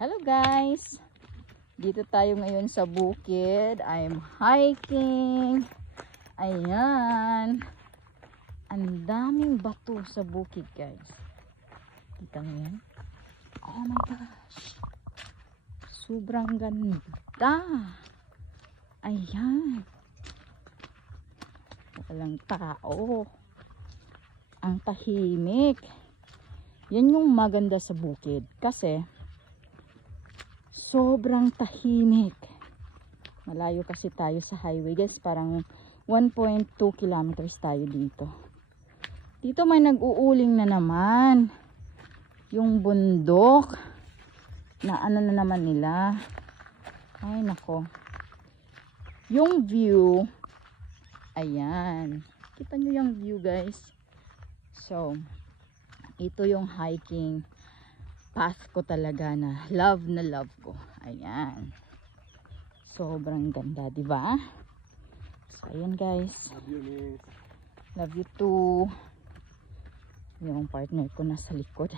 Hello guys! Dito tayo ngayon sa bukid. I'm hiking. Ayan. Ang daming bato sa bukid guys. Kita nyo yan? Oh my gosh! Sobrang ganda. Ayan. Walang tao. Ang tahimik. Yan yung maganda sa bukid. Kasi sobrang tahimik. Malayo kasi tayo sa highway guys. Parang 1.2 kilometers tayo dito. Dito may nag-uuling na naman. Yung bundok. Na ano na naman nila. Ay nako. Yung view. Ayan. Kita nyo yung view guys. So, ito yung hiking path ko talaga na love ko. Ayan. Sobrang ganda, di ba? So, ayan guys. Love you, miss. Love you too. Yung partner ko nasa likod.